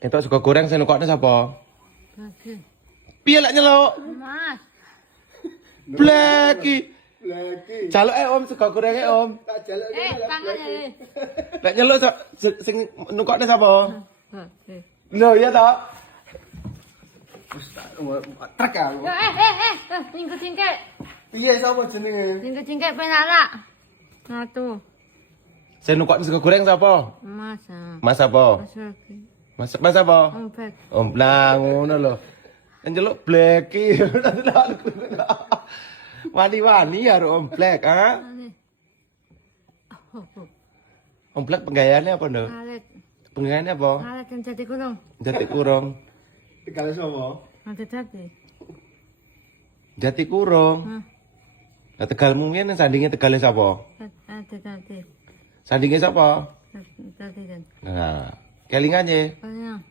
Entuk sego goreng sing nukokne sapa? Bagi. Piye lek nyeluk? Mas. Bleki. Lagi. Jaluke Om sego gorenge Om. Tak jaluk Tangan ya. Lek nyeluk sing nukokne sapa? Bagi. Lho iya ta? trek aku. Cingkek. Piye sapa jenenge? Cingkek penala. Nah tuh. Sing nukokne sego goreng sapa? Mas. Mas apa? Mas lagi. Mas apa? Ompek. Om nah ngono lho. Njeluk bleki. Wani-wani karo Om Black, ha? Om Black penggayaannya apa, Nduk? Alet. Penggayaannya apa? Alet yang jadi kurung. Jati kurung. Tegale sapa? Nanti jadi. Jati kurung. Lah Tegalmu ngene sandinge Tegale sapa? Nanti. Sandinge sapa? Nanti. Nah, kelingane. Banyak.